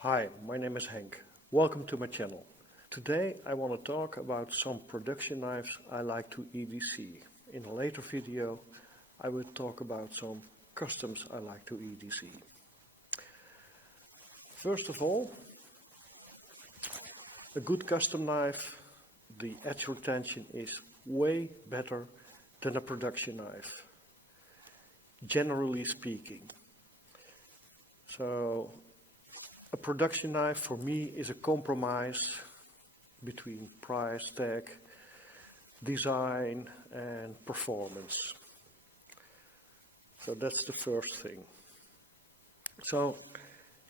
Hi, my name is Henk. Welcome to my channel. Today I want to talk about some production knives I like to EDC. In a later video I will talk about some customs I like to EDC. First of all, a good custom knife, the edge retention is way better than a production knife, generally speaking. So a production knife for me is a compromise between price tag, design and performance. So that's the first thing. So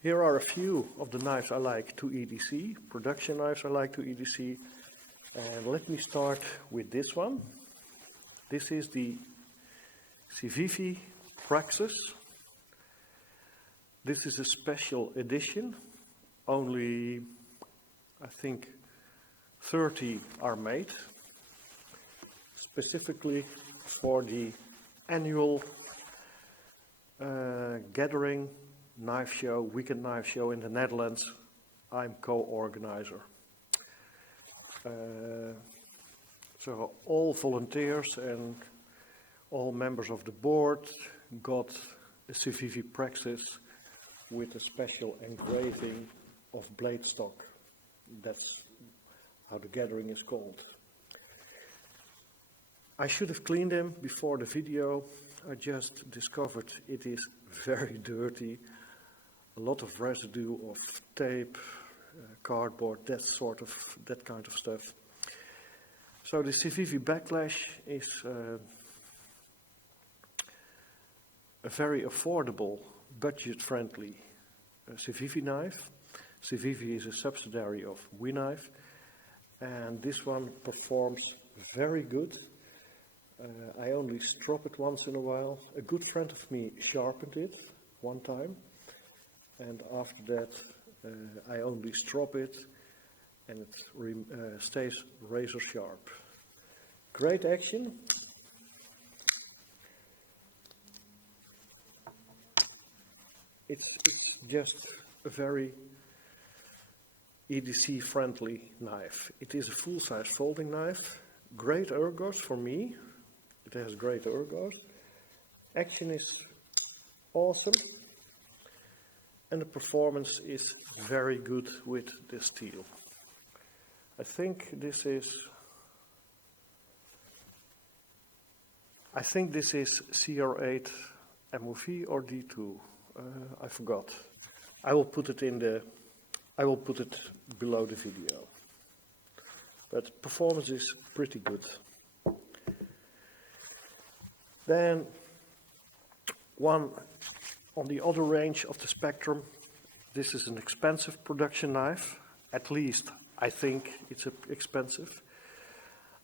here are a few of the knives I like to EDC, production knives I like to EDC. And let me start with this one. This is the Civivi Praxis. This is a special edition. Only, I think, 30 are made, specifically for the annual gathering knife show, weekend knife show in the Netherlands. I'm co-organizer. So all volunteers and all members of the board got a Civivi Praxis with a special engraving of blade stock. That's how the gathering is called. I should have cleaned them before the video. I just discovered it is very dirty. A lot of residue of tape, cardboard, that kind of stuff. So the Civivi Backlash is a very affordable, budget-friendly Civivi knife. Civivi is a subsidiary of WeKnife, and this one performs very good. I only strop it once in a while. A good friend of me sharpened it one time, and after that I only strop it, and it stays razor sharp. Great action. It's just a very EDC friendly knife. It is a full-size folding knife. Great ergos for me. It has great ergos. Action is awesome. And the performance is very good with the steel. I think this is CR8 MOV or D2. I forgot. I will put it below the video. But performance is pretty good. Then one on the other range of the spectrum. This is an expensive production knife. At least I think it's expensive.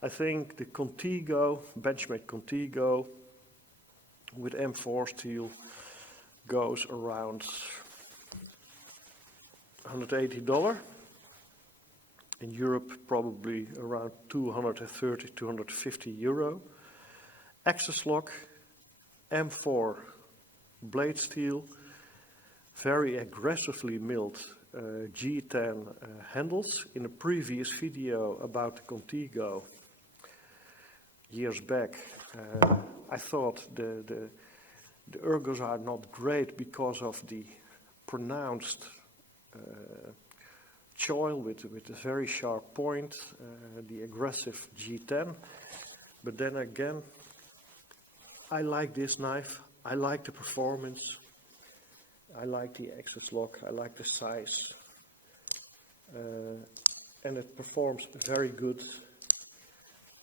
I think the Contego Benchmate Contego with M4 steel goes around $180. In Europe, probably around 230, 250 euro. Axis lock, M4 blade steel, very aggressively milled G10 handles. In a previous video about the Contego years back, I thought the ergos are not great because of the pronounced choil with a very sharp point, the aggressive G10. But then again, I like this knife. I like the performance. I like the axis lock. I like the size. And it performs very good.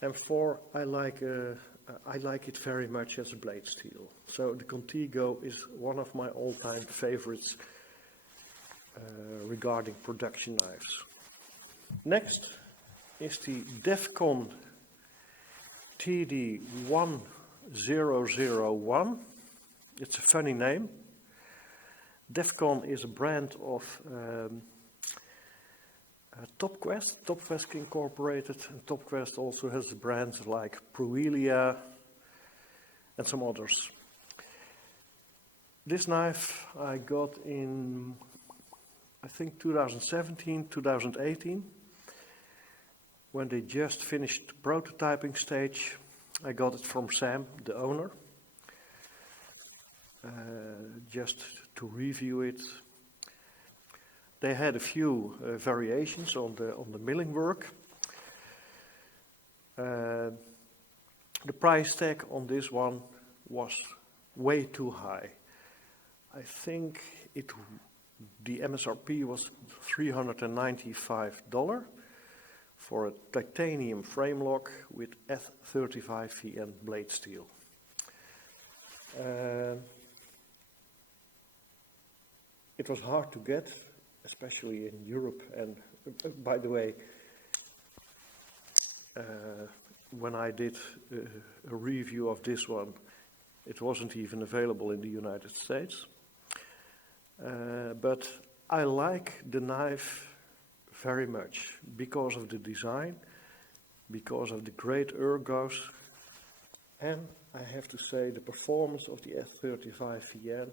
M4, I like it very much as a blade steel. So the Contego is one of my all-time favorites regarding production knives. Next is the Defcon TD1 001. It's a funny name. Defcon is a brand of Topquest. Topquest Incorporated, and Topquest also has brands like Proelia and some others. This knife I got in, I think 2017, 2018, when they just finished the prototyping stage. I got it from Sam, the owner, just to review it. They had a few variations on the milling work. The price tag on this one was way too high. I think the MSRP was $395 for a titanium frame lock with F35VN blade steel. It was hard to get, especially in Europe. And by the way, when I did a review of this one, it wasn't even available in the United States. But I like the knife very much because of the design, because of the great ergos, and I have to say the performance of the F35VN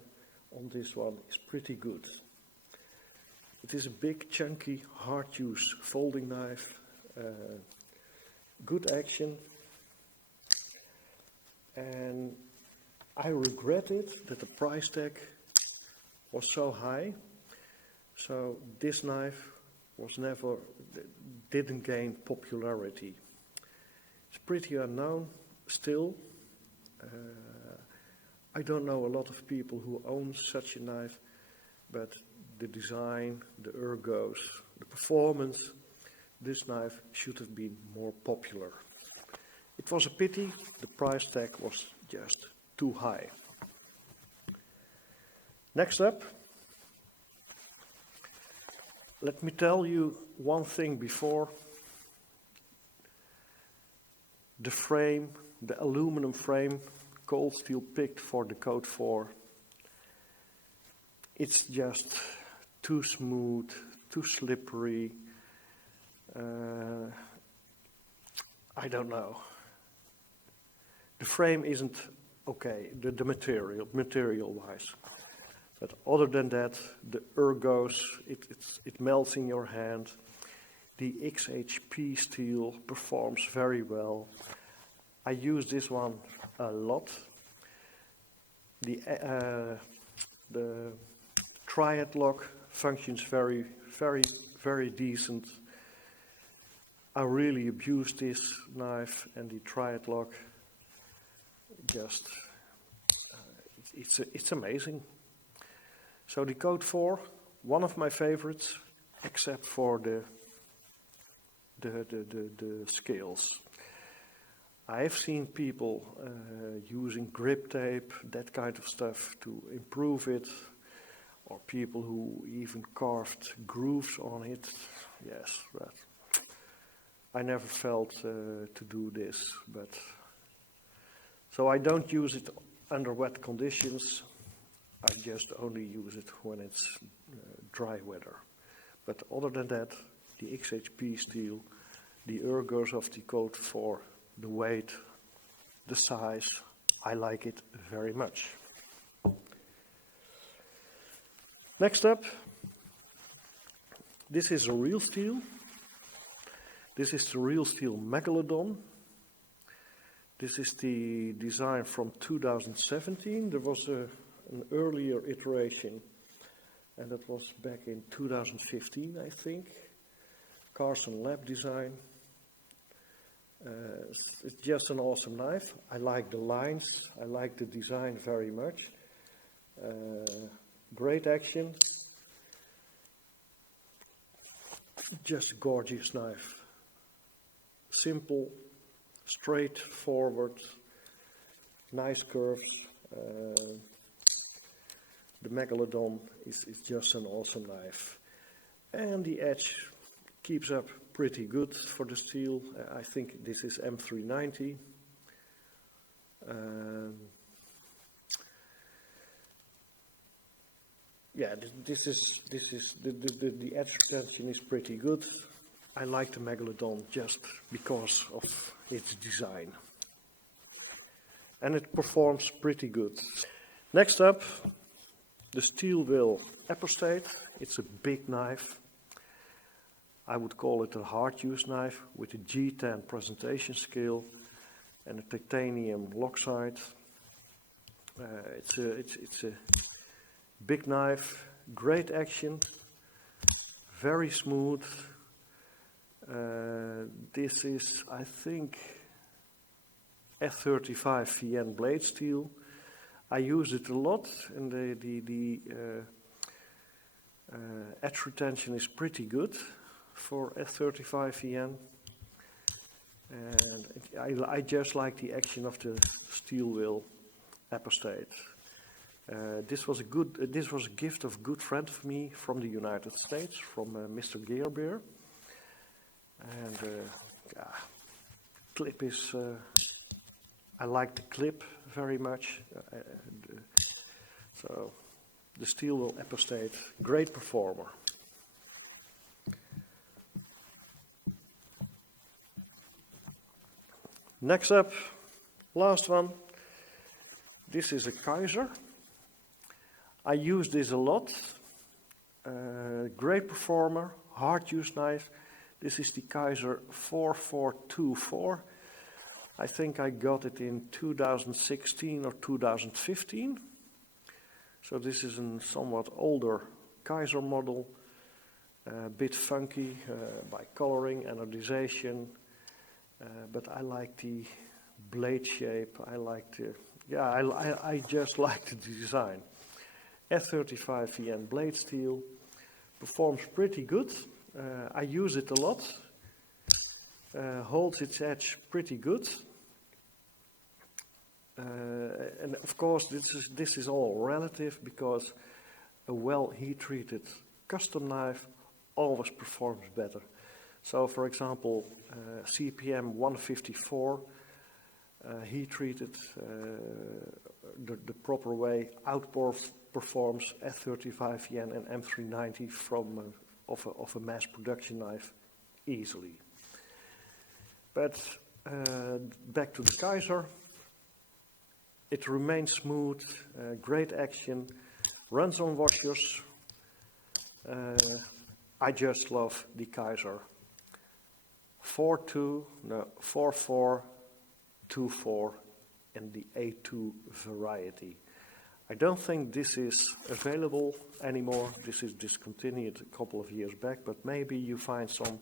on this one is pretty good. It is a big, chunky, hard-use folding knife, good action, and I regretted that the price tag was so high. So this knife didn't gain popularity. It's pretty unknown still. I don't know a lot of people who own such a knife, but the design, the ergos, the performance, this knife should have been more popular. It was a pity, the price tag was just too high. Next up, let me tell you one thing before. The frame, the aluminum frame, cold steel picked for the Code 4, it's just too smooth, too slippery. I don't know. The frame isn't okay, the material-wise. But other than that, the ergos, it melts in your hand. The XHP steel performs very well. I use this one a lot. The triad lock functions very, very, very decent. I really abuse this knife, and the triad lock just, it's amazing. So the Code 4, one of my favorites, except for the scales. I've seen people using grip tape, that kind of stuff, to improve it, or people who even carved grooves on it. Yes, but I never felt to do this. But so I don't use it under wet conditions. I just only use it when it's dry weather. But other than that, the XHP steel, the ergos of the Code 4, the weight, the size, I like it very much. Next up, this is a real steel. This is the real steel Megalodon. This is the design from 2017. There was an earlier iteration, and that was back in 2015, I think. Carson Lab design. It's just an awesome knife. I like the lines. I like the design very much. Great action. Just a gorgeous knife. Simple, straightforward, nice curves. The Megalodon is just an awesome knife. And the edge keeps up pretty good for the steel. I think this is M390. Yeah, this is the edge retention is pretty good. I like the Megalodon just because of its design. And it performs pretty good. Next up, the steel wheel apostate. It's a big knife. I would call it a hard use knife with a G10 presentation scale and a titanium lock side. It's a big knife, great action, very smooth. This is, I think, F35 VN blade steel. I use it a lot, and the edge retention is pretty good for F35 VN. And I just like the action of the steel wheel apostate. This was a gift of a good friend of me from the United States, from Mr. Geerbeer. And clip is, I like the clip very much. So the steel wheel apostate, great performer. Next up, last one. This is a Kaiser. I use this a lot. Great performer, hard use knife. This is the Kaiser 4424. I think I got it in 2016 or 2015. So this is a somewhat older Kaiser model, a bit funky by coloring, anodization. But I like the blade shape. I like the, I just like the design. F35 VN blade steel performs pretty good. I use it a lot. Holds its edge pretty good. And of course, this is all relative, because a well heat-treated custom knife always performs better. So, for example, CPM 154, heat-treated the proper way, outperforms F35 VN and M390 from of a mass production knife easily. But back to the Kaiser. It remains smooth, great action, runs on washers. I just love the Kaiser 4424 and the A2 variety. I don't think this is available anymore. This is discontinued a couple of years back, but maybe you find some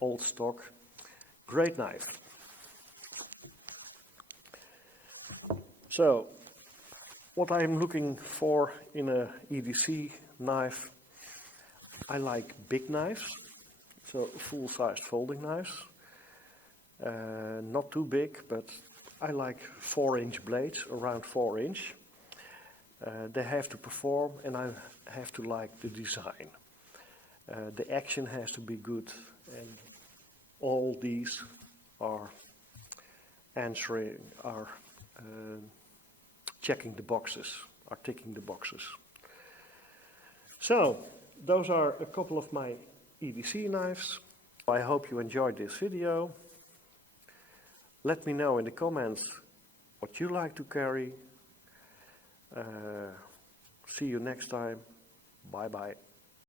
old stock. Great knife. So, what I'm looking for in a EDC knife, I like big knives, so full-sized folding knives. Not too big, but I like 4-inch blades, around 4 inch. They have to perform, and I have to like the design. The action has to be good, and all these are checking the boxes, are ticking the boxes. So, those are a couple of my EDC knives. I hope you enjoyed this video. Let me know in the comments what you like to carry. See you next time. Bye bye.